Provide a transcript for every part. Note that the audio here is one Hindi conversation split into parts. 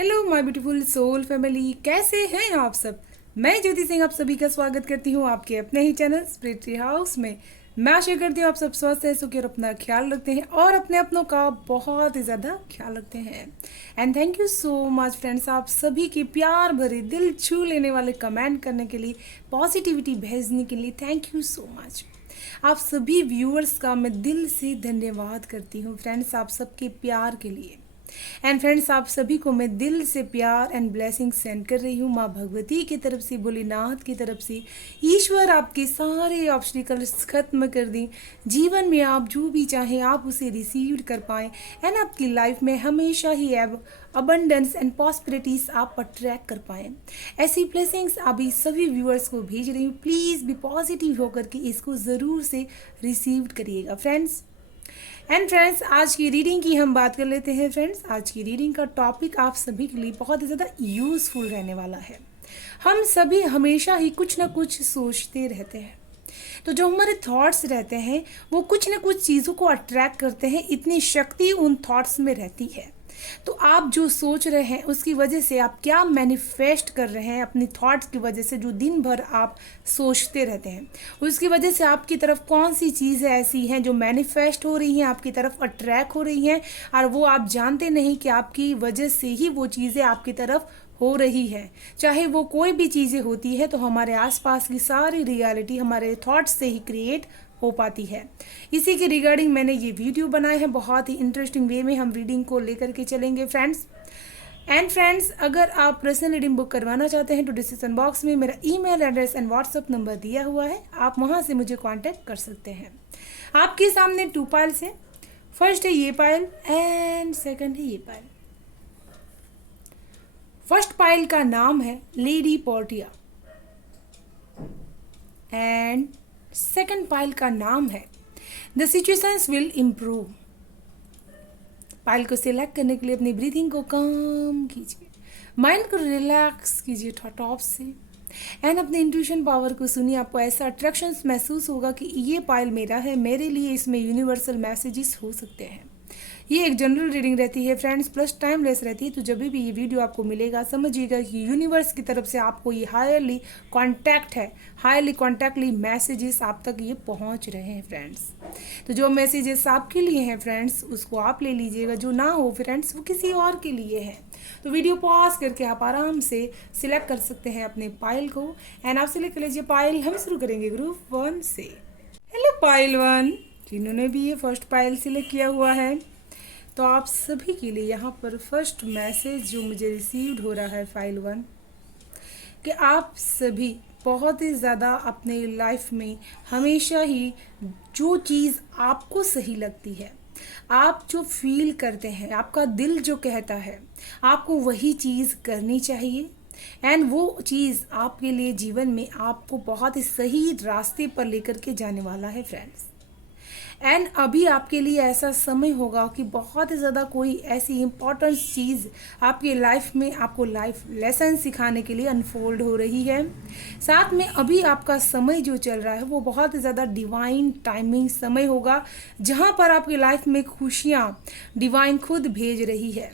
Hello my beautiful soul family, कैसे हैं आप सब। मैं ज्योति सिंह आप सभी का स्वागत करती हूँ आपके अपने ही चैनल स्पिरिट हाउस में। मैं आशा करती हूँ आप सब स्वस्थ हैं, सुखी और अपना ख्याल रखते हैं और अपने अपनों का बहुत ही ज़्यादा ख्याल रखते हैं। And thank you so much friends, आप सभी की प्यार भरे दिल छू लेने वाले कमेंट करने के लिए, पॉजिटिविटी भेजने के लिए थैंक यू सो मच। आप सभी व्यूअर्स का मैं दिल से धन्यवाद करती हूँ फ्रेंड्स, आप सबके प्यार के लिए। एंड फ्रेंड्स, आप सभी को मैं दिल से प्यार एंड ब्लेसिंग सेंड कर रही हूँ माँ भगवती की तरफ से, भोलेनाथ की तरफ से। ईश्वर आपके सारे ऑब्स्टिकल्स खत्म कर दें, जीवन में आप जो भी चाहें आप उसे रिसीव कर पाएँ एंड आपकी लाइफ में हमेशा ही अबंडेंस एंड पॉस्पिरिटीज आप अट्रैक्ट कर पाएँ। ऐसी ब्लेसिंग्स अभी सभी व्यूअर्स को भेज रही हूँ। प्लीज़ भी पॉजिटिव होकर के इसको ज़रूर से रिसीव करिएगा फ्रेंड्स। एंड फ्रेंड्स, आज की रीडिंग की हम बात कर लेते हैं फ्रेंड्स। आज की रीडिंग का टॉपिक आप सभी के लिए बहुत ही ज़्यादा यूज़फुल रहने वाला है। हम सभी हमेशा ही कुछ ना कुछ सोचते रहते हैं, तो जो हमारे थॉट्स रहते हैं वो कुछ ना कुछ चीज़ों को अट्रैक्ट करते हैं। इतनी शक्ति उन थॉट्स में रहती है। तो आप जो सोच रहे हैं उसकी वजह से आप क्या मैनिफेस्ट कर रहे हैं, अपनी थॉट्स की वजह से जो दिन भर आप सोचते रहते हैं उसकी वजह से आपकी तरफ कौन सी चीज़ें ऐसी हैं जो मैनिफेस्ट हो रही हैं, आपकी तरफ अट्रैक्ट हो रही हैं और वो आप जानते नहीं कि आपकी वजह से ही वो चीज़ें आपकी तरफ हो रही है। चाहे वो कोई भी चीज़ें होती है तो हमारे आसपास की सारी रियलिटी हमारे थॉट्स से ही क्रिएट हो पाती है। इसी के रिगार्डिंग मैंने ये वीडियो बनाया है। बहुत ही इंटरेस्टिंग वे में हम रीडिंग को लेकर के चलेंगे फ्रेंड्स। एंड फ्रेंड्स, अगर आप पर्सनल रीडिंग बुक करवाना चाहते हैं तो डिस्क्रिप्शन बॉक्स में मेरा email address and WhatsApp number दिया हुआ है, आप वहाँ से मुझे कांटेक्ट कर सकते हैं। आपके सामने 2 पाइल्स हैं। फर्स्ट है ये पाइल एंड सेकंड है ये पाइल। फर्स्ट पाइल का नाम है lady Portia and second pile का नाम है the situations will improve. Pile को सिलेक्ट करने के लिए अपनी ब्रीथिंग को कम कीजिए, माइंड को रिलैक्स कीजिए टॉप से एंड अपने इंट्यूशन पावर को सुनिए। आपको ऐसा अट्रैक्शंस महसूस होगा कि ये पाइल मेरा है, मेरे लिए इसमें यूनिवर्सल मैसेजेस हो सकते हैं। ये एक जनरल रीडिंग रहती है फ्रेंड्स, प्लस टाइमलेस रहती है। तो जब भी ये वीडियो आपको मिलेगा समझिएगा कि यूनिवर्स की तरफ से आपको ये हायरली कॉन्टैक्ट है, हायरली कॉन्टैक्टली मैसेजेस आप तक ये पहुंच रहे हैं फ्रेंड्स। तो जो मैसेजेस आपके लिए हैं फ्रेंड्स उसको आप ले लीजिएगा, जो ना हो फ्रेंड्स वो किसी और के लिए है। तो वीडियो पॉज करके आप आराम से सिलेक्ट कर सकते हैं अपने पाइल को एंड आप सिलेक्ट कर लीजिए पाइल। हम शुरू करेंगे ग्रुप 1 से। हेलो पाइल 1, जिन्होंने भी ये फर्स्ट पाइल सिलेक्ट किया हुआ है, तो आप सभी के लिए यहाँ पर फर्स्ट मैसेज जो मुझे रिसीव्ड हो रहा है फाइल 1, कि आप सभी बहुत ही ज़्यादा अपने लाइफ में हमेशा ही जो चीज़ आपको सही लगती है, आप जो फील करते हैं, आपका दिल जो कहता है आपको वही चीज़ करनी चाहिए एंड वो चीज़ आपके लिए जीवन में आपको बहुत ही सही रास्ते पर लेकर के जाने वाला है फ्रेंड्स। एंड अभी आपके लिए ऐसा समय होगा कि बहुत ही ज़्यादा कोई ऐसी इम्पोर्टेंट चीज़ आपकी लाइफ में आपको लाइफ लेसन सिखाने के लिए अनफोल्ड हो रही है। साथ में अभी आपका समय जो चल रहा है वो बहुत ही ज़्यादा डिवाइन टाइमिंग समय होगा, जहाँ पर आपकी लाइफ में खुशियाँ डिवाइन खुद भेज रही है।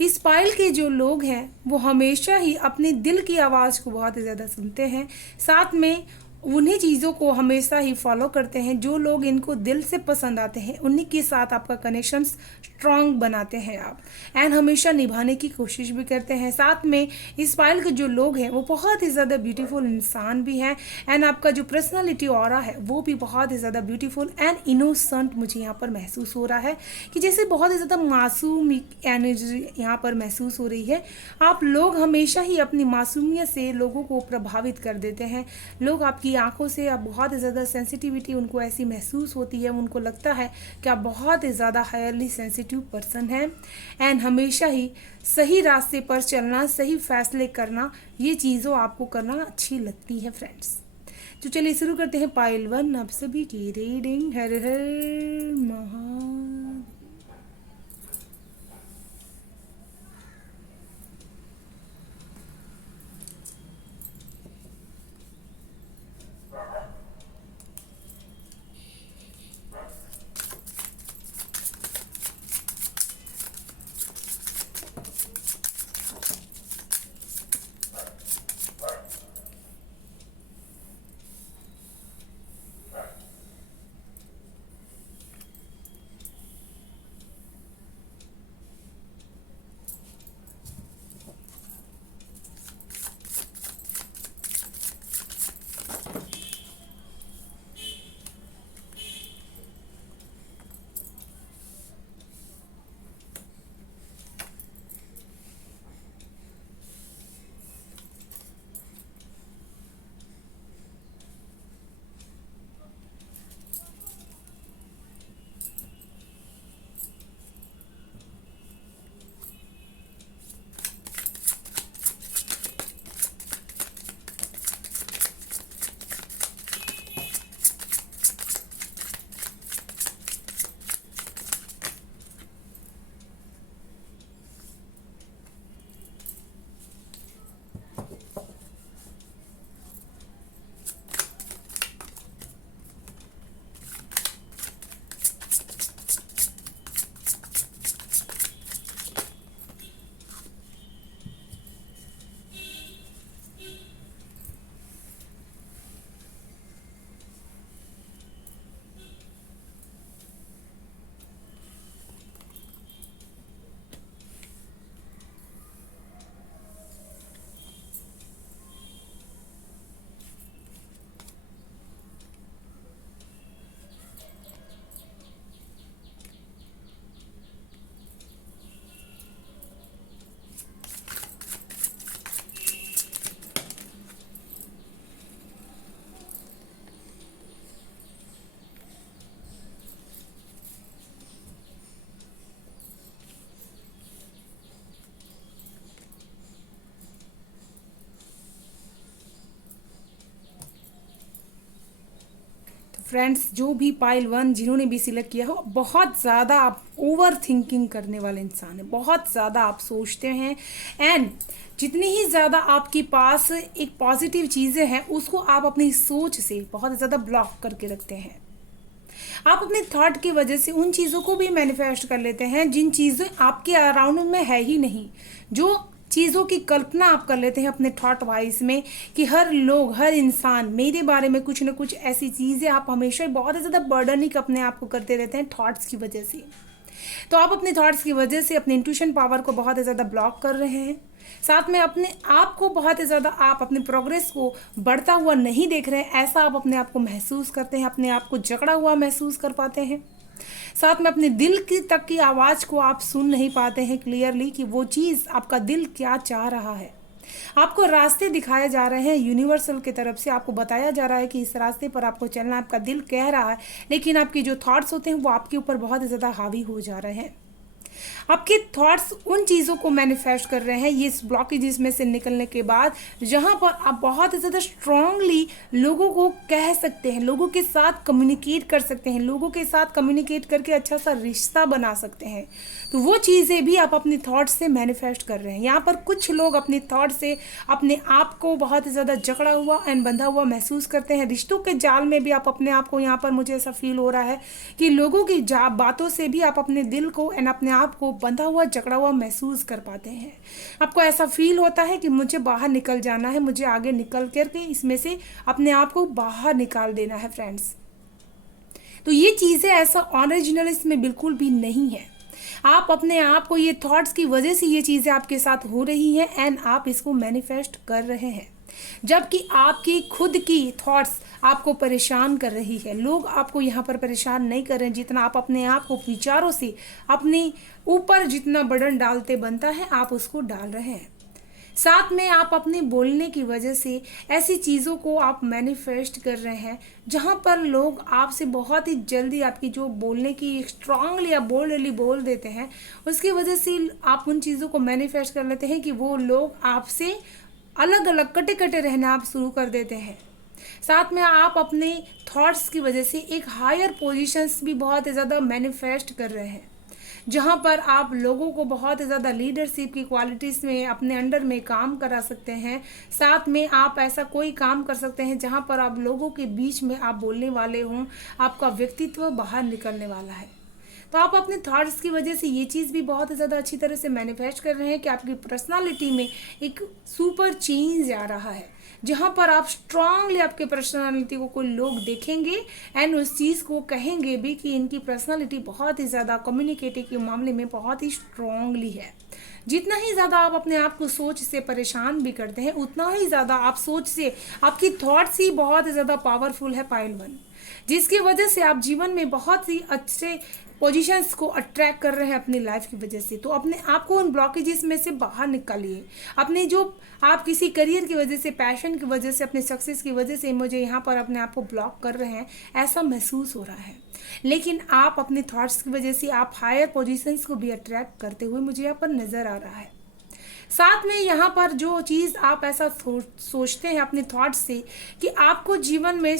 इस पाइल के जो लोग हैं वो हमेशा ही अपने दिल की आवाज़ को बहुत ही ज़्यादा सुनते हैं, साथ में उन्हीं चीज़ों को हमेशा ही फॉलो करते हैं। जो लोग इनको दिल से पसंद आते हैं उन्हीं के साथ आपका कनेक्शन स्ट्रॉन्ग बनाते हैं आप एंड हमेशा निभाने की कोशिश भी करते हैं। साथ में इस पाइल के जो लोग हैं वो बहुत ही ज़्यादा ब्यूटीफुल इंसान भी हैं एंड आपका जो पर्सनालिटी ऑरा है वो भी बहुत ही ज़्यादा ब्यूटीफुल एंड इनोसेंट मुझे यहाँ पर महसूस हो रहा है, कि जैसे बहुत ही ज़्यादा मासूम एनर्जी यहाँ पर महसूस हो रही है। आप लोग हमेशा ही अपनी मासूमियत से लोगों को प्रभावित कर देते हैं। लोग आपकी आंखों से आप बहुत ज़्यादा सेंसिटिविटी उनको ऐसी महसूस होती है, उनको लगता है कि आप बहुत ही ज़्यादा हायरली सेंसिटिव पर्सन हैं एंड हमेशा ही सही रास्ते पर चलना, सही फैसले करना, ये चीज़ों आपको करना अच्छी लगती है फ्रेंड्स। तो चलिए शुरू करते हैं पाइल 1 आप सभी की रीडिंग। हर हर महादेव। फ्रेंड्स, जो भी पाइल 1 जिन्होंने भी सिलेक्ट किया हो, बहुत ज़्यादा आप ओवर थिंकिंग करने वाले इंसान हैं, बहुत ज़्यादा आप सोचते हैं। एंड जितनी ही ज़्यादा आपके पास एक पॉजिटिव चीज़ें हैं, उसको आप अपनी सोच से बहुत ज़्यादा ब्लॉक करके रखते हैं। आप अपने थॉट की वजह से उन चीज़ों को भी मैनिफेस्ट कर लेते हैं जिन चीज़ें आपके अराउंड में है ही नहीं। जो चीज़ों की कल्पना आप कर लेते हैं अपने थॉट वाइज में कि हर लोग, हर इंसान मेरे बारे में कुछ ना कुछ ऐसी चीज़ें, आप हमेशा बहुत ज़्यादा बर्डनिंग अपने आप को करते रहते हैं थॉट्स की वजह से। तो आप अपने थॉट्स की वजह से अपने इंट्यूशन पावर को बहुत ज़्यादा ब्लॉक कर रहे हैं। साथ में अपने आप को बहुत ज़्यादा, आप अपने प्रोग्रेस को बढ़ता हुआ नहीं देख रहे हैं, ऐसा आप अपने आप को महसूस करते हैं, अपने आप को जकड़ा हुआ महसूस कर पाते हैं। साथ में अपने दिल की तक की आवाज़ को आप सुन नहीं पाते हैं क्लियरली कि वो चीज़ आपका दिल क्या चाह रहा है। आपको रास्ते दिखाए जा रहे हैं यूनिवर्सल की तरफ से, आपको बताया जा रहा है कि इस रास्ते पर आपको चलना, आपका दिल कह रहा है, लेकिन आपके जो थॉट्स होते हैं वो आपके ऊपर बहुत ज़्यादा हावी हो जा रहे हैं। आपके थॉट्स उन चीज़ों को मैनिफेस्ट कर रहे हैं ये इस ब्लॉकेजेस में से निकलने के बाद, जहां पर आप बहुत ज़्यादा स्ट्रांगली लोगों को कह सकते हैं, लोगों के साथ कम्युनिकेट कर सकते हैं, लोगों के साथ कम्युनिकेट करके अच्छा सा रिश्ता बना सकते हैं। तो वो चीज़ें भी आप अपने थॉट्स से मैनिफेस्ट कर रहे हैं। यहाँ पर कुछ लोग अपने थॉट से अपने आप को बहुत ज़्यादा जकड़ा हुआ एंड बंधा हुआ महसूस करते हैं। रिश्तों के जाल में भी आप अपने आप को, यहाँ पर मुझे ऐसा फील हो रहा है कि लोगों की बातों से भी आप अपने दिल को एंड अपने आप को बंधा हुआ, जकड़ा हुआ महसूस कर पाते हैं। आपको ऐसा फील होता है कि मुझे बाहर निकल जाना है, मुझे आगे निकल करके इसमें से अपने आप को बाहर निकाल देना है फ्रेंड्स। तो ये चीज़ें ऐसा ओरिजिनल इसमें बिल्कुल भी नहीं है। आप अपने आप को, ये थॉट्स की वजह से ये चीज़ें आपके साथ हो रही हैं एंड आप इसको मैनिफेस्ट कर रहे हैं, जबकि आपकी खुद की थॉट्स आपको परेशान कर रही है। लोग आपको यहाँ पर परेशान नहीं कर रहे हैं, जितना आप अपने आप को विचारों से अपने ऊपर जितना बर्डन डालते बनता है, आप उसको डाल रहे हैं। साथ में आप अपने बोलने की वजह से ऐसी चीज़ों को आप मैनिफेस्ट कर रहे हैं जहाँ पर लोग आपसे बहुत ही जल्दी आपकी जो बोलने की स्ट्रांगली या बोल्डली बोल देते हैं, उसकी वजह से आप उन चीज़ों को मैनिफेस्ट कर लेते हैं कि वो लोग आपसे अलग अलग, कटे कटे रहना आप शुरू कर देते हैं। साथ में आप अपने थॉट्स की वजह से एक हायर पोजीशंस भी बहुत ज़्यादा मैनिफेस्ट कर रहे हैं, जहां पर आप लोगों को बहुत ज़्यादा लीडरशिप की क्वालिटीज़ में अपने अंडर में काम करा सकते हैं। साथ में आप ऐसा कोई काम कर सकते हैं जहां पर आप लोगों के बीच में आप बोलने वाले हों, आपका व्यक्तित्व बाहर निकलने वाला है। तो आप अपने थॉट्स की वजह से ये चीज़ भी बहुत ज़्यादा अच्छी तरह से मैनिफेस्ट कर रहे हैं कि आपकी पर्सनालिटी में एक सुपर चेंज आ रहा है, जहाँ पर आप स्ट्रांगली आपके पर्सनालिटी को कोई लोग देखेंगे एंड उस चीज़ को कहेंगे भी कि इनकी पर्सनालिटी बहुत ही ज़्यादा कम्युनिकेटिव के मामले में बहुत ही स्ट्रांगली है। जितना ही ज़्यादा आप अपने आप को सोच से परेशान भी करते हैं, उतना ही ज़्यादा आप सोच से, आपकी थॉट्स ही बहुत ज़्यादा पावरफुल है पाइल 1, जिसकी वजह से आप जीवन में बहुत ही अच्छे पोजीशंस को अट्रैक्ट कर रहे हैं अपनी लाइफ की वजह से। तो अपने आप को उन ब्लॉकेजेस में से बाहर निकालिए। अपने जो आप किसी करियर की वजह से, पैशन की वजह से, अपने सक्सेस की वजह से मुझे यहाँ पर अपने आप को ब्लॉक कर रहे हैं, ऐसा महसूस हो रहा है, लेकिन आप अपने थॉट्स की वजह से आप हायर पोजीशंस को भी अट्रैक्ट करते हुए मुझे यहाँ पर नज़र आ रहा है। साथ में यहाँ पर जो चीज़ आप ऐसा सोचते हैं अपने थॉट्स से कि आपको जीवन में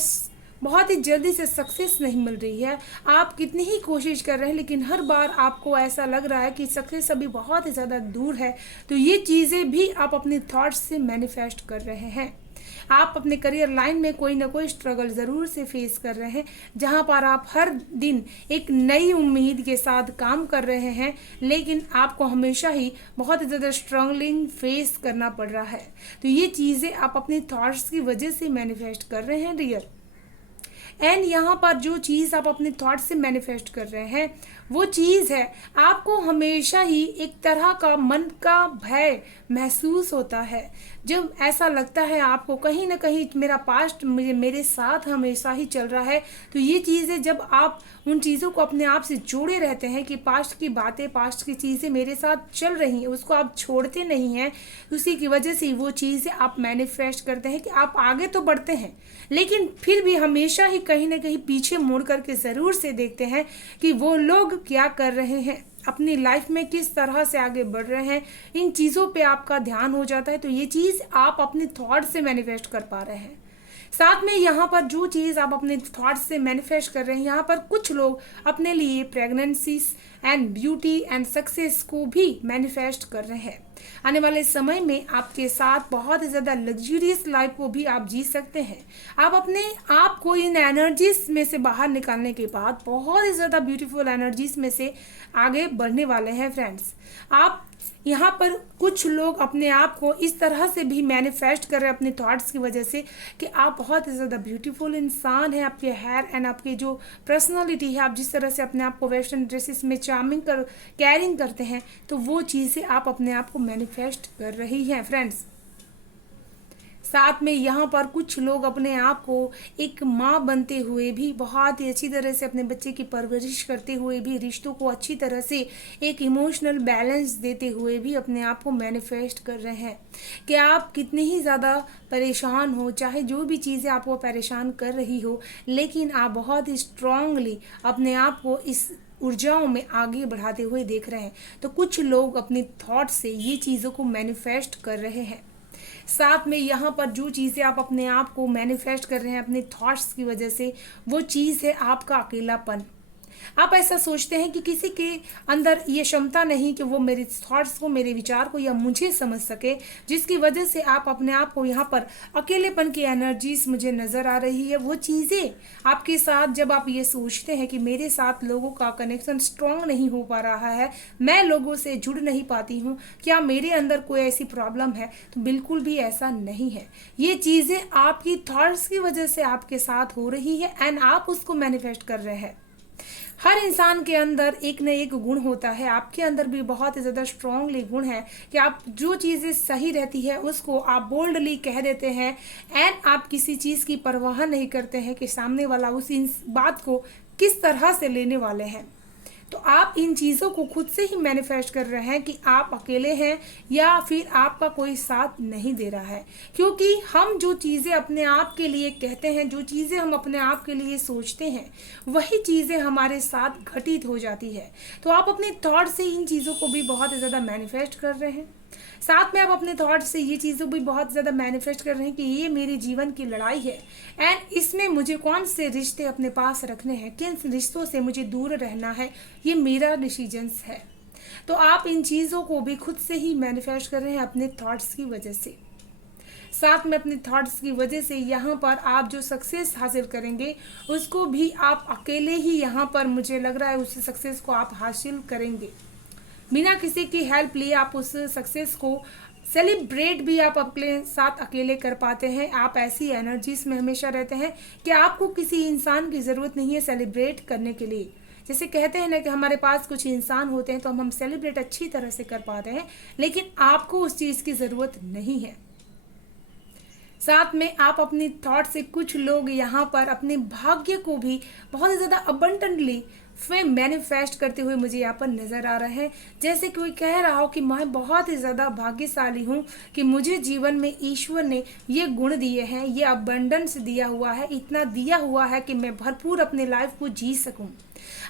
बहुत ही जल्दी से सक्सेस नहीं मिल रही है, आप कितनी ही कोशिश कर रहे हैं लेकिन हर बार आपको ऐसा लग रहा है कि सक्सेस अभी बहुत ही ज़्यादा दूर है, तो ये चीज़ें भी आप अपने थॉट्स से मैनिफेस्ट कर रहे हैं। आप अपने करियर लाइन में कोई ना कोई स्ट्रगल ज़रूर से फेस कर रहे हैं, जहां पर आप हर दिन एक नई उम्मीद के साथ काम कर रहे हैं, लेकिन आपको हमेशा ही बहुत ज़्यादा स्ट्रगलिंग फेस करना पड़ रहा है। तो ये चीज़ें आप अपने थॉट्स की वजह से मैनिफेस्ट कर रहे हैं रियल। एंड यहाँ पर जो चीज़ आप अपने थॉट से मैनिफेस्ट कर रहे हैं वो चीज़ है, आपको हमेशा ही एक तरह का मन का भय महसूस होता है, जब ऐसा लगता है आपको कहीं ना कहीं मेरा पास्ट मेरे साथ हमेशा ही चल रहा है। तो ये चीज़ें जब आप उन चीज़ों को अपने आप से जोड़े रहते हैं कि पास्ट की बातें, पास्ट की चीज़ें मेरे साथ चल रही हैं, उसको आप छोड़ते नहीं हैं, उसी की वजह से वो चीज़ें आप मैनिफेस्ट करते हैं कि आप आगे तो बढ़ते हैं लेकिन फिर भी हमेशा ही कहीं ना कहीं पीछे मुड़ करके ज़रूर से देखते हैं कि वो लोग क्या कर रहे हैं, अपनी लाइफ में किस तरह से आगे बढ़ रहे हैं। इन चीज़ों पे आपका ध्यान हो जाता है, तो ये चीज़ आप अपने थॉट से मैनिफेस्ट कर पा रहे हैं। साथ में यहाँ पर जो चीज़ आप अपने थॉट्स से मैनिफेस्ट कर रहे हैं, यहाँ पर कुछ लोग अपने लिए pregnancies and beauty and success को भी मैनिफेस्ट कर रहे हैं। आने वाले समय में आपके साथ बहुत ही ज़्यादा लग्जूरियस लाइफ को भी आप जी सकते हैं। आप अपने आप को इन एनर्जीज में से बाहर निकालने के बाद बहुत ही ज़्यादा ब्यूटीफुल एनर्जीज में से आगे बढ़ने वाले हैं फ्रेंड्स। आप यहाँ पर कुछ लोग अपने आप को इस तरह से भी मैनिफेस्ट कर रहे हैं अपने थॉट्स की वजह से कि आप बहुत ही ज़्यादा ब्यूटीफुल इंसान हैं। आपके हेयर एंड आपकी जो पर्सनालिटी है, आप जिस तरह से अपने आप को वेस्टर्न ड्रेसेस में चार्मिंग कर कैरिंग करते हैं, तो वो चीज़ें आप अपने आप को मैनिफेस्ट कर रही हैं फ्रेंड्स। साथ में यहाँ पर कुछ लोग अपने आप को एक माँ बनते हुए भी, बहुत ही अच्छी तरह से अपने बच्चे की परवरिश करते हुए भी, रिश्तों को अच्छी तरह से एक इमोशनल बैलेंस देते हुए भी अपने आप को मैनिफेस्ट कर रहे हैं कि आप कितने ही ज़्यादा परेशान हो, चाहे जो भी चीज़ें आपको परेशान कर रही हो, लेकिन आप बहुत ही स्ट्रांगली अपने आप को इस ऊर्जाओं में आगे बढ़ाते हुए देख रहे हैं। तो कुछ लोग अपने थॉट से ये चीज़ों को मैनिफेस्ट कर रहे हैं। साथ में यहाँ पर जो चीज़ें आप अपने आप को मैनिफेस्ट कर रहे हैं अपने थॉट्स की वजह से, वो चीज़ है आपका अकेलापन। आप ऐसा सोचते हैं कि किसी के अंदर ये क्षमता नहीं कि वो मेरे थॉट्स को, मेरे विचार को या मुझे समझ सके, जिसकी वजह से आप अपने आप को यहाँ पर अकेलेपन की एनर्जीज मुझे नज़र आ रही है। वो चीज़ें आपके साथ जब आप ये सोचते हैं कि मेरे साथ लोगों का कनेक्शन स्ट्रांग नहीं हो पा रहा है, मैं लोगों से जुड़ नहीं पाती हूँ, क्या मेरे अंदर कोई ऐसी प्रॉब्लम है? तो बिल्कुल भी ऐसा नहीं है। ये चीज़ें आपकी थॉट्स की वजह से आपके साथ हो रही है एंड आप उसको मैनिफेस्ट कर रहे हैं। हर इंसान के अंदर एक न एक गुण होता है। आपके अंदर भी बहुत ही ज़्यादा स्ट्रांगली गुण है कि आप जो चीज़ें सही रहती है उसको आप बोल्डली कह देते हैं एंड आप किसी चीज़ की परवाह नहीं करते हैं कि सामने वाला उस बात को किस तरह से लेने वाले हैं। तो आप इन चीज़ों को खुद से ही मैनिफेस्ट कर रहे हैं कि आप अकेले हैं या फिर आपका कोई साथ नहीं दे रहा है, क्योंकि हम जो चीज़ें अपने आप के लिए कहते हैं, जो चीज़ें हम अपने आप के लिए सोचते हैं, वही चीज़ें हमारे साथ घटित हो जाती है। तो आप अपने थॉट से इन चीज़ों को भी बहुत ज़्यादा मैनिफेस्ट कर रहे हैं। साथ में आप अपने थॉट से ये चीज़ें भी बहुत ज़्यादा मैनिफेस्ट कर रहे हैं कि ये मेरे जीवन की लड़ाई है एंड इसमें मुझे कौन से रिश्ते अपने पास रखने हैं, किन रिश्तों से मुझे दूर रहना है, ये मेरा डिसीजंस है। तो आप इन चीज़ों को भी खुद से ही मैनिफेस्ट कर रहे हैं अपने थॉट्स की वजह से। साथ में अपने थॉट्स की वजह से यहाँ पर आप जो सक्सेस हासिल करेंगे उसको भी आप अकेले ही, यहाँ पर मुझे लग रहा है उस सक्सेस को आप हासिल करेंगे बिना किसी की हेल्प लिए। आप उस सक्सेस को सेलिब्रेट भी आप अपने साथ अकेले कर पाते हैं। आप ऐसी एनर्जीज में हमेशा रहते हैं कि आपको किसी इंसान की ज़रूरत नहीं है सेलिब्रेट करने के लिए। जैसे कहते हैं ना कि हमारे पास कुछ इंसान होते हैं तो हम सेलिब्रेट अच्छी तरह से कर पाते हैं, लेकिन आपको उस चीज़ की ज़रूरत नहीं है। साथ में आप अपनी थॉट से, कुछ लोग यहाँ पर अपने भाग्य को भी बहुत ज़्यादा अबंडेंटली मैनिफेस्ट करते हुए मुझे यहाँ पर नज़र आ रहा है। जैसे कोई कह रहा हो कि मैं बहुत ही ज़्यादा भाग्यशाली हूँ कि मुझे जीवन में ईश्वर ने ये गुण दिए हैं, ये अबंडेंस दिया हुआ है, इतना दिया हुआ है कि मैं भरपूर अपने लाइफ को जी सकूँ।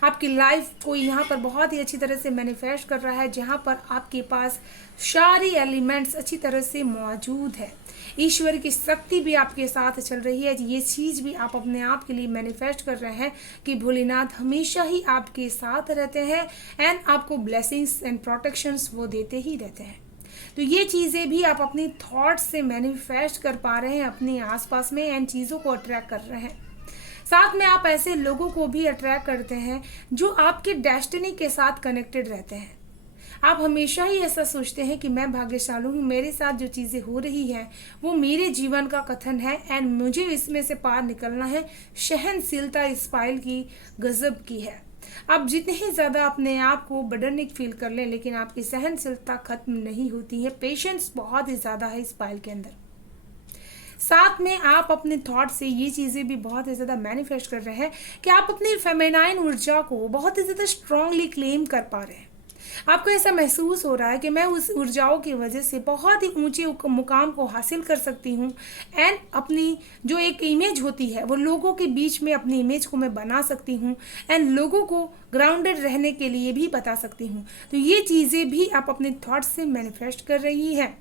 आपकी लाइफ को यहाँ पर बहुत ही अच्छी तरह से मैनिफेस्ट कर रहा है, जहाँ पर आपके पास सारी एलिमेंट्स अच्छी तरह से मौजूद है। ईश्वर की शक्ति भी आपके साथ चल रही है। ये चीज़ भी आप अपने आप के लिए मैनिफेस्ट कर रहे हैं कि भोलेनाथ हमेशा ही आपके साथ रहते हैं एंड आपको ब्लेसिंग्स एंड प्रोटेक्शंस वो देते ही रहते हैं। तो ये चीज़ें भी आप अपनी थॉट्स से मैनिफेस्ट कर पा रहे हैं अपने आसपास में एंड चीज़ों को अट्रैक्ट कर रहे हैं। साथ में आप ऐसे लोगों को भी अट्रैक्ट करते हैं जो आपके डेस्टिनी के साथ कनेक्टेड रहते हैं। आप हमेशा ही ऐसा सोचते हैं कि मैं भाग्यशाली हूँ, मेरे साथ जो चीज़ें हो रही हैं वो मेरे जीवन का कथन है एंड मुझे इसमें से पार निकलना है। सहनशीलता इस पायल की गजब की है। आप जितने ही ज़्यादा अपने आप को बर्डनिक फील कर लें, लेकिन आपकी सहनशीलता खत्म नहीं होती है। पेशेंस बहुत ही ज़्यादा है इस पायल के अंदर। साथ में आप अपने थॉट से ये चीज़ें भी बहुत ही ज़्यादा मैनिफेस्ट कर रहे हैं कि आप अपनी फेमिनाइन ऊर्जा को बहुत ही ज़्यादा स्ट्रांगली क्लेम कर पा रहे हैं। आपको ऐसा महसूस हो रहा है कि मैं उस ऊर्जाओं की वजह से बहुत ही ऊंचे मुकाम को हासिल कर सकती हूँ एंड अपनी जो एक इमेज होती है वो लोगों के बीच में अपनी इमेज को मैं बना सकती हूँ एंड लोगों को ग्राउंडेड रहने के लिए भी बता सकती हूँ। तो ये चीज़ें भी आप अपने थॉट्स से मैनिफेस्ट कर रही हैं।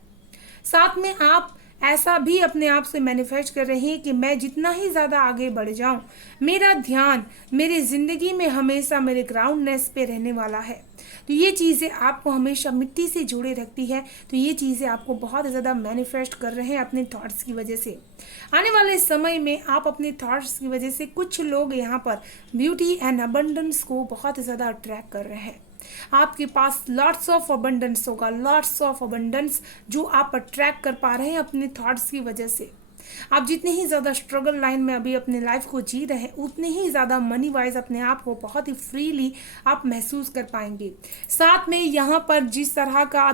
साथ में आप ऐसा भी अपने आप से मैनिफेस्ट कर रहे हैं कि मैं जितना ही ज़्यादा आगे बढ़ जाऊं, मेरा ध्यान मेरी ज़िंदगी में हमेशा मेरे ग्राउंडनेस पे रहने वाला है। तो ये चीज़ें आपको हमेशा मिट्टी से जोड़े रखती है। तो ये चीज़ें आपको बहुत ज़्यादा मैनिफेस्ट कर रहे हैं अपने थॉट्स की वजह से। आने वाले समय में आप अपने थॉट्स की वजह से कुछ लोग यहाँ पर ब्यूटी एंड अबंडेंस को बहुत ज़्यादा अट्रैक्ट कर रहे हैं। आपके पास लॉट्स ऑफ अबंडेंस होगा, लॉट्स ऑफ अबंडेंस जो आप अट्रैक्ट कर पा रहे हैं अपने थॉट्स की वजह से। आप जितनी ही ज़्यादा स्ट्रगल लाइन में अभी अपने लाइफ को जी रहे हैं, उतने ही ज़्यादा मनी वाइज अपने आप को बहुत ही फ्रीली आप महसूस कर पाएंगे। साथ में यहाँ पर जिस तरह का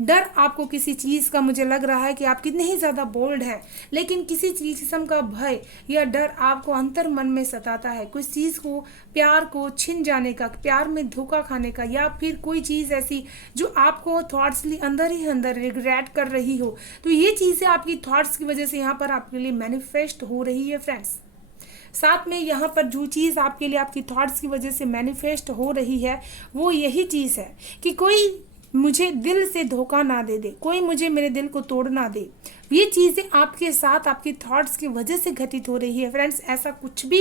डर आपको किसी चीज़ का मुझे लग रहा है कि आप कितने ही ज़्यादा बोल्ड हैं, लेकिन किसी चीज़ किस्म का भय या डर आपको अंतर मन में सताता है, कुछ चीज़ को, प्यार को छिन जाने का, प्यार में धोखा खाने का, या फिर कोई चीज़ ऐसी जो आपको थॉट्सली अंदर ही अंदर रिग्रेट कर रही हो। तो ये चीज़ें आपकी थॉट्स की वजह से यहाँ पर आपके लिए मैनिफेस्ट हो रही है फ्रेंड्स। साथ में यहाँ पर जो चीज़ आपके लिए आपकी थॉट्स की वजह से मैनिफेस्ट हो रही है वो यही चीज़ है कि कोई मुझे दिल से धोखा ना दे दे, कोई मुझे मेरे दिल को तोड़ ना दे। ये चीज़ें आपके साथ आपकी थॉट्स की वजह से घटित हो रही है फ्रेंड्स। ऐसा कुछ भी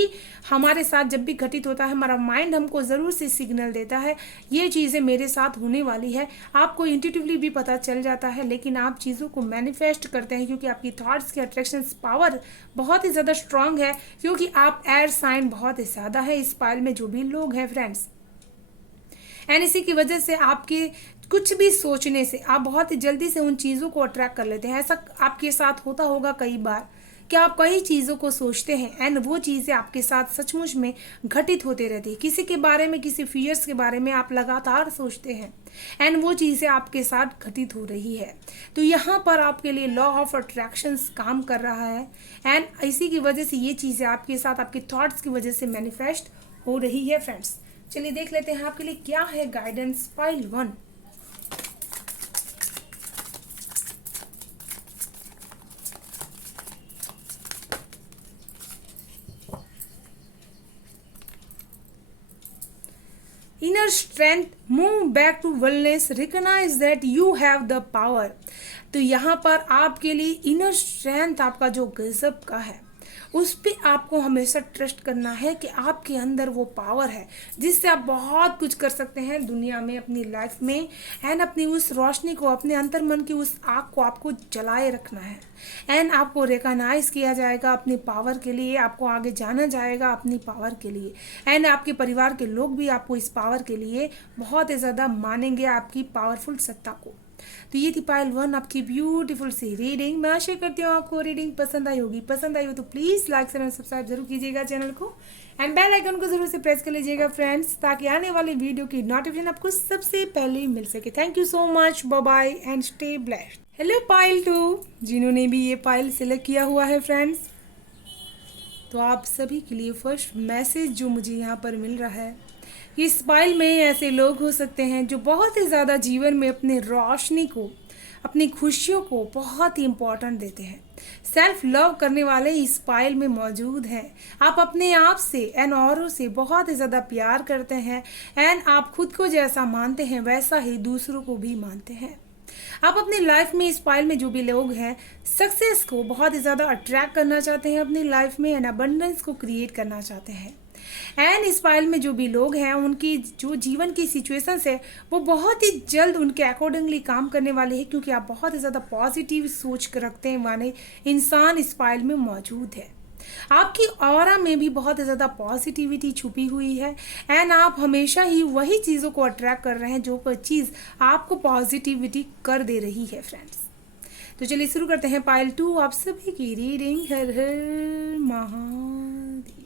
हमारे साथ जब भी घटित होता है, हमारा माइंड हमको ज़रूर से सिग्नल देता है ये चीज़ें मेरे साथ होने वाली है। आपको इंट्यूटिवली भी पता चल जाता है, लेकिन आप चीज़ों को मैनिफेस्ट करते हैं क्योंकि आपकी थॉट्स की अट्रैक्शन पावर बहुत ही ज़्यादा स्ट्रांग है, क्योंकि आप एयर साइन बहुत ही ज़्यादा है इस पाइल में जो भी लोग हैं फ्रेंड्स। एंड इसी की वजह से आपके कुछ भी सोचने से आप बहुत ही जल्दी से उन चीज़ों को अट्रैक्ट कर लेते हैं। ऐसा आपके साथ होता होगा कई बार कि आप कई चीज़ों को सोचते हैं एंड वो चीज़ें आपके साथ सचमुच में घटित होते रहती है। किसी के बारे में, किसी फियर्स के बारे में आप लगातार सोचते हैं एंड वो चीज़ें आपके साथ घटित हो रही है। तो यहाँ पर आपके लिए लॉ ऑफ अट्रैक्शंस काम कर रहा है एंड इसी की वजह से ये चीज़ें आपके साथ आपके थॉट्स की वजह से मैनिफेस्ट हो रही है फ्रेंड्स। चलिए देख लेते हैं आपके लिए क्या है guidance pile 1। Inner strength, move back to wellness, recognise that you have the power. तो यहाँ पर आपके लिए इनर स्ट्रेंथ आपका जो गजब का है उस पर आपको हमेशा ट्रस्ट करना है कि आपके अंदर वो पावर है जिससे आप बहुत कुछ कर सकते हैं दुनिया में, अपनी लाइफ में एंड अपनी उस रोशनी को, अपने अंतर मन की उस आग को आपको जलाए रखना है एंड आपको रिकॉग्नाइज किया जाएगा अपनी पावर के लिए, आपको आगे जाना जाएगा अपनी पावर के लिए एंड आपके परिवार के लोग भी आपको इस पावर के लिए बहुत ही ज़्यादा मानेंगे, आपकी पावरफुल सत्ता को। तो ये थी पाइल 1 आपकी ब्यूटीफुल सी रीडिंग। मैं आशा करती हूँ आपको रीडिंग पसंद आई होगी। पसंद आई हो तो please like share and subscribe जरूर कीजिएगा चैनल को एंड बेल आइकन को जरूर से प्रेस कर लीजिएगा फ्रेंड्स, ताकि आने वाली वीडियो की नोटिफिकेशन आपको सबसे पहले मिल सके। Thank you so much, bye bye and stay blessed. Hello pile 2, जिन्होंने भी ये पाइल सिलेक्ट किया हुआ है फ्रेंड्स, तो आप सभी के लिए फर्स्ट मैसेज जो मुझे यहाँ पर मिल रहा है, इस पाइल में ऐसे लोग हो सकते हैं जो बहुत ही ज़्यादा जीवन में अपने रोशनी को, अपनी खुशियों को बहुत ही इम्पोर्टेंट देते हैं। सेल्फ लव करने वाले इस पाइल में मौजूद हैं। आप अपने आप से एंड औरों से बहुत ही ज़्यादा प्यार करते हैं एंड आप खुद को जैसा मानते हैं वैसा ही दूसरों को भी मानते हैं। आप अपनी लाइफ में इस पाइल में जो भी लोग हैं सक्सेस को बहुत ही ज़्यादा अट्रैक्ट करना चाहते हैं अपनी लाइफ में एंड अबंडेंस को क्रिएट करना चाहते हैं एंड इस फाइल में जो भी लोग हैं उनकी जो जीवन की सिचुएशंस है वो बहुत ही जल्द उनके अकॉर्डिंगली काम करने वाले हैं, क्योंकि आप बहुत ही ज़्यादा पॉजिटिव सोच रखते वाले इंसान इस फाइल में मौजूद है। आपकी ऑरा में भी बहुत ज़्यादा पॉजिटिविटी छुपी हुई है एंड आप हमेशा ही वही चीज़ों को अट्रैक्ट कर रहे हैं जो कोई चीज़ आपको पॉजिटिविटी कर दे रही है फ्रेंड्स। तो चलिए शुरू करते हैं पाइल 2 आप सभी की रीडिंग। हर हर महादेव।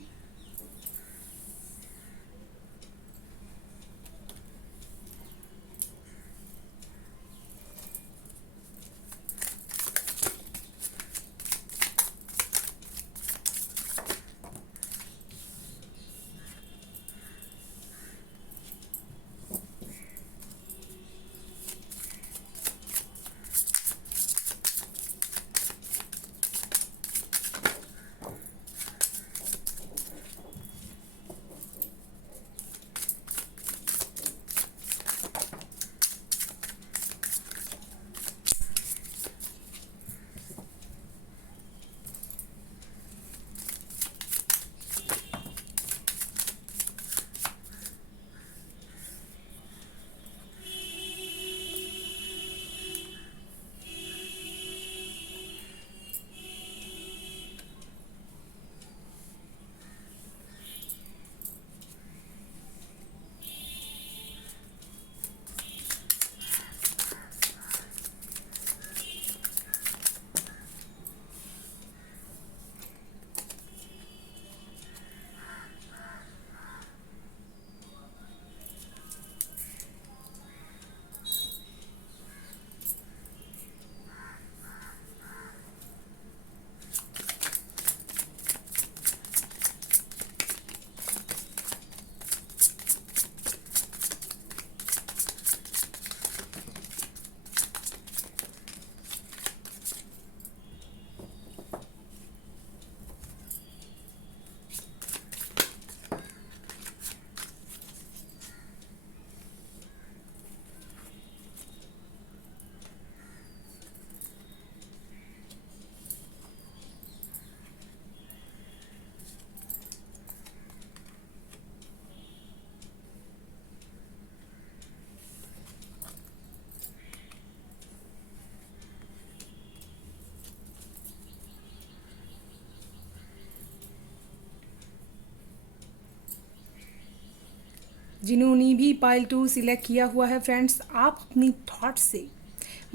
जिन्होंने भी पाइल 2 सिलेक्ट किया हुआ है फ्रेंड्स, आप अपनी थॉट से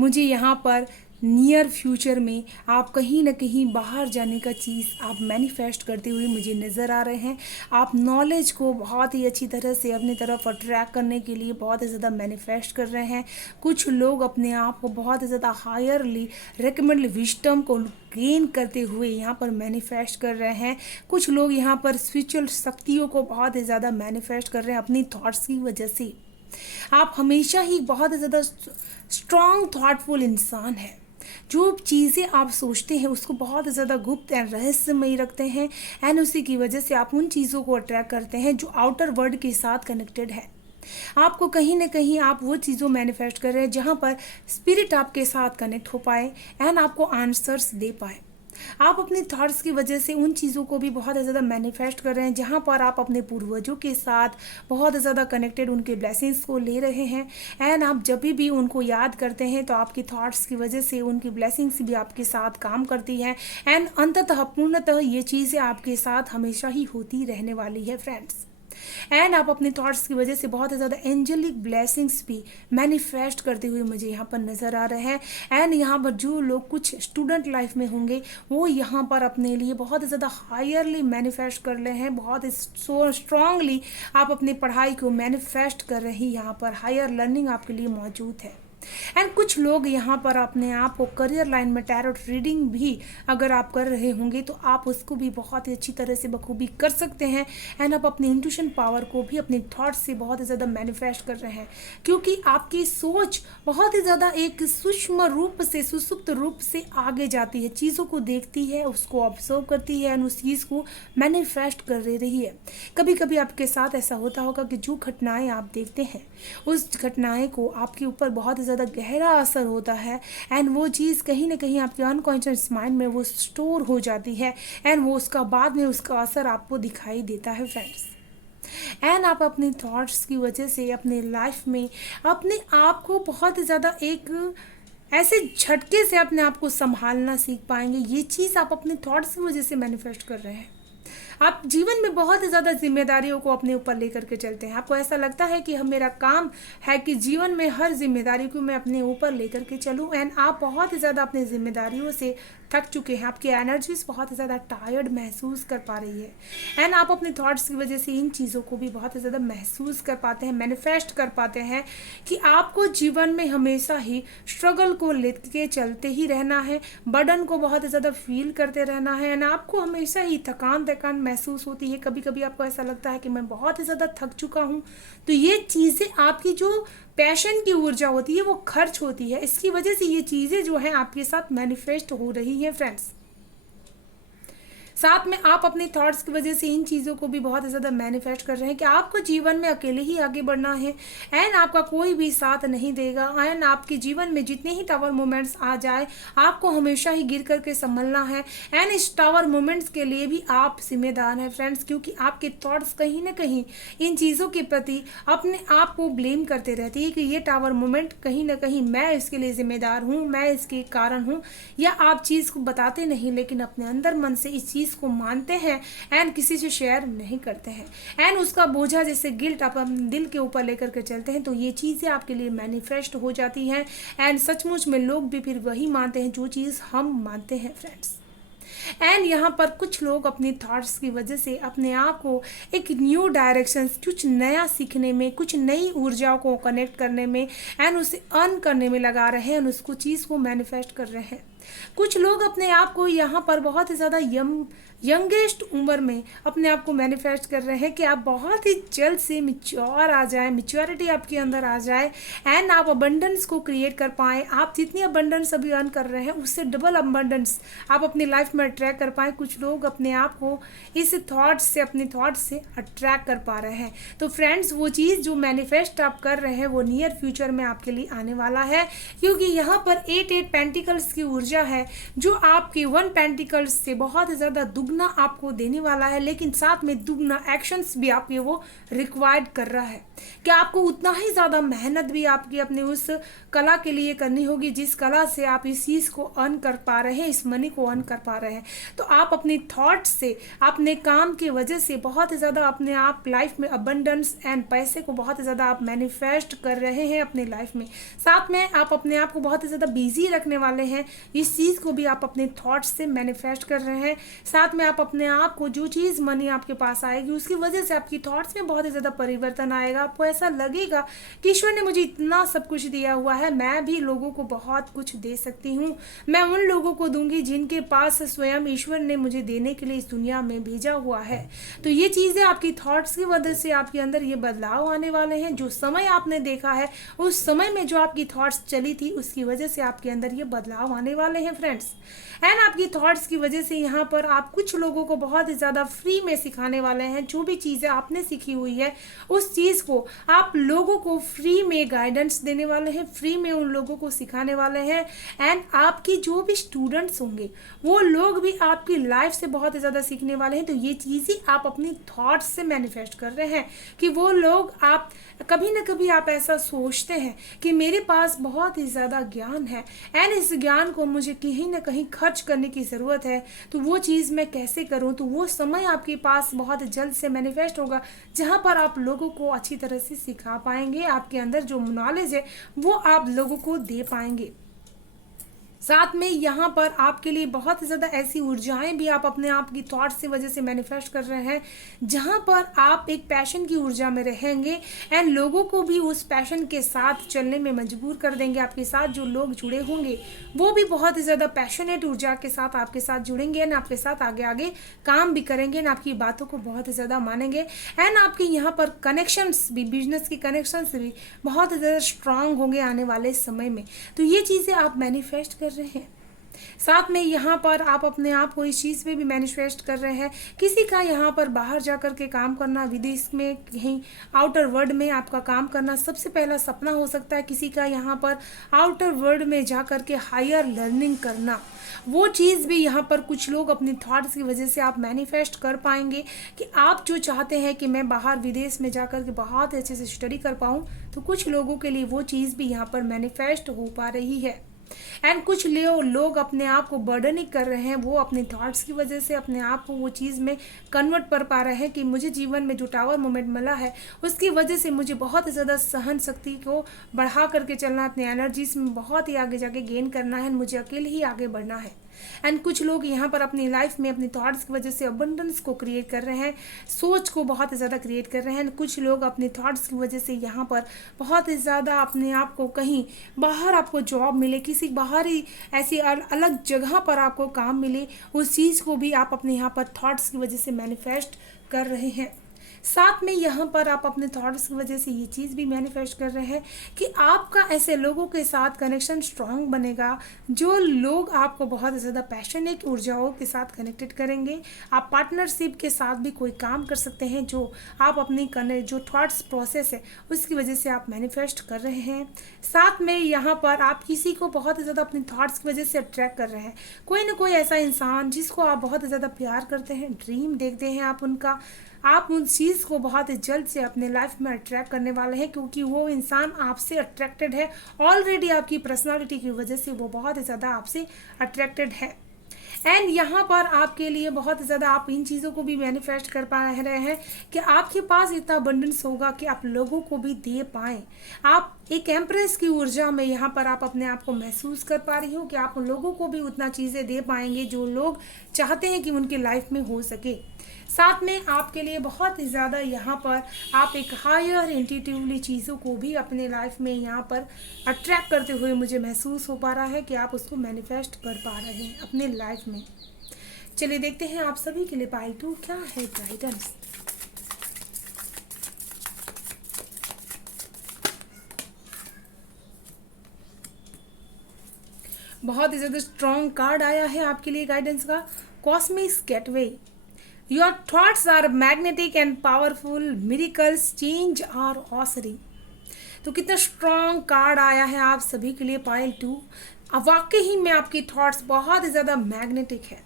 मुझे यहाँ पर नियर फ्यूचर में आप कहीं ना कहीं बाहर जाने का चीज़ आप मैनिफेस्ट करते हुए मुझे नज़र आ रहे हैं। आप नॉलेज को बहुत ही अच्छी तरह से अपनी तरफ अट्रैक्ट करने के लिए बहुत ही ज़्यादा मैनिफेस्ट कर रहे हैं। कुछ लोग अपने आप को बहुत ही ज़्यादा हायरली रिकमेंड विजडम को गेन करते हुए यहाँ पर मैनिफेस्ट कर रहे हैं। कुछ लोग यहाँ पर स्पिरिचुअल शक्तियों को बहुत ही ज़्यादा मैनिफेस्ट कर रहे हैं अपनी थॉट्स की वजह से। आप हमेशा ही बहुत ज़्यादा स्ट्रॉन्ग थॉटफुल इंसान हैं। जो चीज़ें आप सोचते हैं उसको बहुत ज़्यादा गुप्त एंड रहस्यमयी रखते हैं, एंड उसी की वजह से आप उन चीज़ों को अट्रैक्ट करते हैं जो आउटर वर्ल्ड के साथ कनेक्टेड है। आपको कहीं ना कहीं आप वो चीज़ों मैनिफेस्ट कर रहे हैं जहाँ पर स्पिरिट आपके साथ कनेक्ट हो पाए एंड आपको आंसर्स दे पाए। आप अपनी थॉट्स की वजह से उन चीज़ों को भी बहुत ज़्यादा मैनिफेस्ट कर रहे हैं जहाँ पर आप अपने पूर्वजों के साथ बहुत ज़्यादा कनेक्टेड उनके ब्लेसिंग्स को ले रहे हैं। एंड आप जब भी उनको याद करते हैं तो आपकी थॉट्स की वजह से उनकी ब्लेसिंग्स भी आपके साथ काम करती है, एंड अंततः पूर्णतः ये चीज़ें आपके साथ हमेशा ही होती रहने वाली है फ्रेंड्स। एंड आप अपने थॉट्स की वजह से बहुत ज़्यादा एंजलिक ब्लेसिंग्स भी मैनिफेस्ट करते हुए मुझे यहाँ पर नज़र आ रहे हैं। एंड यहाँ पर जो लोग कुछ स्टूडेंट लाइफ में होंगे वो यहाँ पर अपने लिए बहुत ज़्यादा हायरली मैनिफेस्ट कर रहे हैं, बहुत सो स्ट्रांगली आप अपनी पढ़ाई को मैनिफेस्ट कर रही यहाँ पर हायर लर्निंग आपके लिए मौजूद है। एंड कुछ लोग यहाँ पर अपने आप को करियर लाइन में टैरोट रीडिंग भी अगर आप कर रहे होंगे तो आप उसको भी बहुत ही अच्छी तरह से बखूबी कर सकते हैं। एंड आप अपनी इंट्यूशन पावर को भी अपने थॉट्स से बहुत ही ज़्यादा मैनिफेस्ट कर रहे हैं, क्योंकि आपकी सोच बहुत ही ज़्यादा एक सूक्ष्म रूप से सुसुप्त रूप से आगे जाती है, चीज़ों को देखती है, उसको ऑब्जर्व करती है एंड उस चीज़ को मैनिफेस्ट कर रही है। कभी कभी आपके साथ ऐसा होता होगा कि जो घटनाएं आप देखते हैं उस घटनाएं को आपके ऊपर बहुत ज़्यादा गहरा असर होता है, एंड वो चीज़ कहीं ना कहीं आपके अनकॉन्शियस माइंड में वो स्टोर हो जाती है, एंड वो उसका बाद में उसका असर आपको दिखाई देता है फ्रेंड्स। एंड आप अपनी थॉट्स की वजह से अपने लाइफ में अपने आप को बहुत ज़्यादा एक ऐसे झटके से अपने आप को संभालना सीख पाएंगे। ये चीज़ आप अपने थॉट्स की वजह से मैनिफेस्ट कर रहे हैं। आप जीवन में बहुत ज़्यादा जिम्मेदारियों को अपने ऊपर लेकर के चलते हैं। आपको ऐसा लगता है कि हम मेरा काम है कि जीवन में हर जिम्मेदारी को मैं अपने ऊपर लेकर के चलूं, एंड आप बहुत ही ज़्यादा अपनी जिम्मेदारियों से थक चुके हैं। आपकी एनर्जीज बहुत ही ज़्यादा टायर्ड महसूस कर पा रही है, एंड आप अपने थॉट्स की वजह से इन चीज़ों को भी बहुत ही ज़्यादा महसूस कर पाते हैं, मैनिफेस्ट कर पाते हैं कि आपको जीवन में हमेशा ही स्ट्रगल को लेके चलते ही रहना है, बर्डन को बहुत ही ज़्यादा फील करते रहना है, एंड आपको हमेशा ही थकान महसूस होती है। कभी कभी आपको ऐसा लगता है कि मैं बहुत ही ज़्यादा थक चुका हूँ। तो ये चीज़ें आपकी जो पैशन की ऊर्जा होती है वो खर्च होती है, इसकी वजह से ये चीज़ें जो है आपके साथ मैनिफेस्ट हो रही हैं फ्रेंड्स। साथ में आप अपनी थॉट्स की वजह से इन चीज़ों को भी बहुत ज़्यादा मैनिफेस्ट कर रहे हैं कि आपको जीवन में अकेले ही आगे बढ़ना है, एंड आपका कोई भी साथ नहीं देगा, एंड आपके जीवन में जितने ही टावर मोमेंट्स आ जाए आपको हमेशा ही गिर करके संभलना है, एंड इस टावर मोमेंट्स के लिए भी आप जिम्मेदार हैं फ्रेंड्स, क्योंकि आपके थॉट्स कहीं ना कहीं इन चीज़ों के प्रति अपने आप को ब्लेम करते रहती है कि ये टावर मोमेंट कहीं ना कहीं मैं इसके लिए जिम्मेदार हूँ, मैं इसके कारण हूँ, या आप चीज़ को बताते नहीं लेकिन अपने अंदर मन से इस चीज़ को मानते हैं एंड किसी से शेयर नहीं करते हैं, एंड उसका बोझा जैसे गिल्ट आप अपने दिल के ऊपर लेकर के चलते हैं, तो ये चीज़ें आपके लिए मैनिफेस्ट हो जाती हैं, एंड सचमुच में लोग भी फिर वही मानते हैं जो चीज़ हम मानते हैं फ्रेंड्स। एंड यहाँ पर कुछ लोग अपनी थॉट्स की वजह से अपने आप को एक न्यू डायरेक्शन, कुछ नया सीखने में, कुछ नई ऊर्जाओं को कनेक्ट करने में एंड उसे अर्न करने में लगा रहे हैं, उसको चीज़ को मैनिफेस्ट कर रहे हैं। कुछ लोग अपने आप को यहाँ पर बहुत ही ज़्यादा यंगेस्ट उम्र में अपने आप को मैनिफेस्ट कर रहे हैं कि आप बहुत ही जल्द से मिच्योर आ जाए, मिच्योरिटी आपके अंदर आ जाए, एंड आप अबंडेंस को क्रिएट कर पाएँ। आप जितनी अबंडेंस अभी अर्न कर रहे हैं उससे डबल अबंडेंस आप अपनी लाइफ में अट्रैक्ट कर पाएँ। कुछ लोग अपने आप को इस थॉट्स से, अपने थॉट्स से अट्रैक्ट कर पा रहे हैं। तो फ्रेंड्स, वो चीज़ जो मैनिफेस्ट आप कर रहे हैं वो नियर फ्यूचर में आपके लिए आने वाला है, क्योंकि यहाँ पर 8 पेंटिकल्स की ऊर्जा है जो आपके 1 पेंटिकल्स से बहुत ज़्यादा दुगना आपको देने वाला है, लेकिन साथ में दुगना एक्शंस भी आपके वो रिक्वायर्ड कर रहा है कि आपको उतना ही ज़्यादा मेहनत भी आपकी अपने उस कला के लिए करनी होगी जिस कला से आप इस चीज़ को अर्न कर पा रहे हैं, इस मनी को अर्न कर पा रहे रहे हैं। तो आप अपनी थॉट्स से, अपने काम की वजह से बहुत ही ज़्यादा अपने आप लाइफ में अबंडेंस एंड पैसे को बहुत ही ज़्यादा आप मैनिफेस्ट कर रहे हैं अपनी लाइफ में। साथ में आप अपने आप को बहुत ही ज़्यादा बिजी रखने वाले हैं, इस चीज़ को भी आप अपने थॉट्स से मैनिफेस्ट कर रहे हैं। साथ में आप अपने आप को, जो चीज़ मनी आपके पास आएगी उसकी वजह से आपकी थॉट्स में बहुत ही ज़्यादा परिवर्तन आएगा। आपको ऐसा लगेगा कि ईश्वर ने मुझे इतना सब कुछ दिया हुआ है, मैं भी लोगों को बहुत कुछ दे सकती हूँ, मैं उन लोगों को दूंगी जिनके पास स्वयं ईश्वर ने मुझे देने के लिए इस दुनिया में भेजा हुआ है। तो ये चीज़ें आपकी थॉट्स की वजह से आपके अंदर ये बदलाव आने वाले हैं। जो समय आपने देखा है उस समय में जो आपकी थॉट्स चली थी उसकी वजह से आपके अंदर ये बदलाव आने वाले हैं फ्रेंड्स। एंड आपकी थॉट्स की वजह से यहाँ पर आप कुछ लोगों को बहुत ही ज़्यादा फ्री में सिखाने वाले हैं। जो भी चीज़ें आपने सीखी हुई है उस चीज़ को आप लोगों को फ्री में गाइडेंस देने वाले हैं, फ्री में उन लोगों को सिखाने वाले हैं। एंड आपकी जो भी स्टूडेंट्स होंगे वो लोग भी आपकी लाइफ से बहुत ही ज़्यादा सीखने वाले हैं। तो ये चीज़ें आप अपनी थॉट्स से मैनिफेस्ट कर रहे हैं कि वो लोग, आप कभी ना कभी आप ऐसा सोचते हैं कि मेरे पास बहुत ही ज़्यादा ज्ञान है एंड इस ज्ञान को मुझे कहीं ना कहीं खर्च करने की ज़रूरत है, तो वो चीज़ मैं कैसे करूं। तो वो समय आपके पास बहुत जल्द से मैनिफेस्ट होगा जहां पर आप लोगों को अच्छी तरह से सिखा पाएंगे, आपके अंदर जो नॉलेज है वो आप लोगों को दे पाएंगे। साथ में यहाँ पर आपके लिए बहुत ही ज़्यादा ऐसी ऊर्जाएं भी आप अपने आप की थॉट्स की वजह से मैनिफेस्ट कर रहे हैं जहाँ पर आप एक पैशन की ऊर्जा में रहेंगे एंड लोगों को भी उस पैशन के साथ चलने में मजबूर कर देंगे। आपके साथ जो लोग जुड़े होंगे वो भी बहुत ही ज़्यादा पैशनेट ऊर्जा के साथ आपके साथ जुड़ेंगे एंड आपके साथ आगे आगे काम भी करेंगे एंड आपकी बातों को बहुत ही ज़्यादा मानेंगे। एंड आपके यहाँ पर कनेक्शंस भी, बिजनेस की कनेक्शंस भी बहुत ही ज़्यादा स्ट्रांग होंगे आने वाले समय में। तो ये चीज़ें आप मैनिफेस्ट कर रहे हैं। साथ में यहाँ पर आप अपने आप को इस चीज़ पे भी मैनिफेस्ट कर रहे हैं, किसी का यहाँ पर बाहर जाकर के काम करना, विदेश में कहीं आउटर वर्ल्ड में आपका काम करना सबसे पहला सपना हो सकता है। किसी का यहाँ पर आउटर वर्ल्ड में जाकर के हायर लर्निंग करना, वो चीज़ भी यहाँ पर कुछ लोग अपनी थॉट्स की वजह से आप मैनिफेस्ट कर पाएंगे कि आप जो चाहते हैं कि मैं बाहर विदेश में जाकर के बहुत अच्छे से स्टडी कर पाऊँ, तो कुछ लोगों के लिए वो चीज़ भी यहाँ पर मैनिफेस्ट हो पा रही है। एंड कुछ लोग अपने आप को बर्डनिंग कर रहे हैं, वो अपने थॉट्स की वजह से अपने आप को वो चीज़ में कन्वर्ट कर पा रहे हैं कि मुझे जीवन में जो टावर मोमेंट मिला है उसकी वजह से मुझे बहुत ज़्यादा सहन शक्ति को बढ़ा करके चलना, अपनी एनर्जीज में बहुत ही आगे जाके गेन करना है, मुझे अकेले ही आगे बढ़ना है। एंड कुछ लोग यहाँ पर अपनी लाइफ में अपनी थॉट्स की वजह से अबंडेंस को क्रिएट कर रहे हैं, सोच को बहुत ज़्यादा क्रिएट कर रहे हैं। कुछ लोग अपनी थॉट्स की वजह से यहाँ पर बहुत ही ज़्यादा अपने आप को कहीं बाहर आपको जॉब मिले, किसी बाहरी ऐसी अलग जगह पर आपको काम मिले, उस चीज़ को भी आप अपने यहाँ पर थॉट्स की वजह से मैनिफेस्ट कर रहे हैं। साथ में यहाँ पर आप अपने थॉट्स की वजह से ये चीज़ भी मैनिफेस्ट कर रहे हैं कि आपका ऐसे लोगों के साथ कनेक्शन स्ट्रांग बनेगा जो लोग आपको बहुत ज़्यादा पैशनेट ऊर्जाओं के साथ कनेक्टेड करेंगे। आप पार्टनरशिप के साथ भी कोई काम कर सकते हैं जो आप अपनी जो थॉट्स प्रोसेस है उसकी वजह से आप मैनिफेस्ट कर रहे हैं। साथ में यहाँ पर आप किसी को बहुत ज़्यादा अपनी थॉट्स की वजह से अट्रैक्ट कर रहे हैं, कोई ना कोई ऐसा इंसान जिसको आप बहुत ज़्यादा प्यार करते हैं, ड्रीम देखते हैं आप उनका, आप उस चीज़ को बहुत जल्द से अपने लाइफ में अट्रैक्ट करने वाले हैं क्योंकि वो इंसान आपसे अट्रैक्टेड है ऑलरेडी। आपकी पर्सनालिटी की वजह से वो बहुत ज़्यादा आपसे अट्रैक्टेड है। एंड यहाँ पर आपके लिए बहुत ज़्यादा आप इन चीज़ों को भी मैनिफेस्ट कर पा रहे हैं कि आपके पास इतना अबंडेंस होगा कि आप लोगों को भी दे पाएँ। आप एक एम्प्रेस की ऊर्जा में यहाँ पर आप अपने आप को महसूस कर पा रही हो कि आप लोगों को भी उतना चीज़ें दे पाएंगे जो लोग चाहते हैं कि उनकी लाइफ में हो सके। साथ में आपके लिए बहुत ही ज़्यादा यहाँ पर आप एक हायर इंट्यूटिवली चीज़ों को भी अपने लाइफ में यहाँ पर अट्रैक्ट करते हुए मुझे महसूस हो पा रहा है कि आप उसको मैनिफेस्ट कर पा रहे हैं अपने लाइफ में। चलिए देखते हैं आप सभी के लिए पाइल 2 क्या है गाइडेंस। बहुत ही ज़्यादा स्ट्रॉन्ग कार्ड आया है आपके लिए गाइडेंस का, cosmic gateway. Your thoughts are magnetic and powerful. Miracles, change are occurring. तो कितना स्ट्रॉन्ग कार्ड आया है आप सभी के लिए पाइल 2। अब वाकई ही में आपकी थॉट्स बहुत ही ज़्यादा मैग्नेटिक है,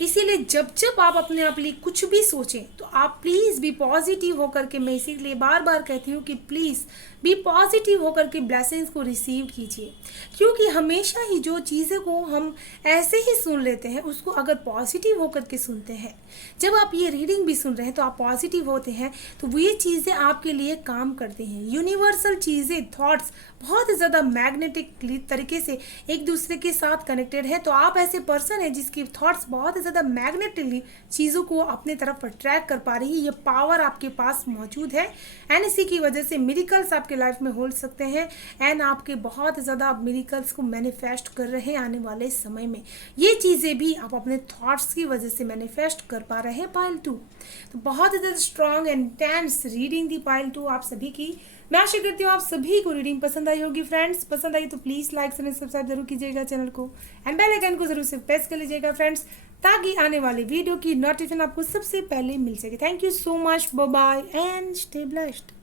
इसीलिए जब जब आप अपने आप लिए कुछ भी सोचें तो आप प्लीज़ बी पॉजिटिव होकर के, मैं इसीलिए बार बार कहती हूँ कि प्लीज़ बी पॉजिटिव होकर के ब्लेसिंग्स को रिसीव कीजिए। क्योंकि हमेशा ही जो चीज़ें को हम ऐसे ही सुन लेते हैं उसको अगर पॉजिटिव होकर के सुनते हैं, जब आप ये रीडिंग भी सुन रहे हैं तो आप पॉजिटिव होते हैं तो वो ये चीज़ें आपके लिए काम करती हैं। यूनिवर्सल चीज़ें, थॉट्स बहुत ज़्यादा मैग्नेटिक तरीके से एक दूसरे के साथ कनेक्टेड है। तो आप ऐसे पर्सन है जिसकी थॉट्स बहुत ज़्यादा मैग्नेटिकली चीज़ों को अपने तरफ अट्रैक्ट कर पा रही है। ये पावर आपके पास मौजूद है एंड इसी की वजह से मिरेकल्स आपके लाइफ में हो सकते हैं एंड आपके बहुत ज़्यादा मिरेकल्स को मैनिफेस्ट कर रहे हैं आने वाले समय में। ये चीज़ें भी आप अपने थॉट्स की वजह से मैनिफेस्ट कर पा रहे हैं पाइल 2। तो बहुत ज़्यादा स्ट्रॉन्ग एंड इंटेंस रीडिंग थी पाइल 2 आप सभी की। मैं आशा करती हूँ आप सभी को रीडिंग पसंद आई होगी। फ्रेंड्स पसंद आई तो प्लीज़ लाइक एंड सब्सक्राइब जरूर कीजिएगा चैनल को एंड बेल आइकन को जरूर से प्रेस कर लीजिएगा फ्रेंड्स, ताकि आने वाले वीडियो की नोटिफिकेशन आपको सबसे पहले मिल सके। Thank you so much, bye bye and stay blessed.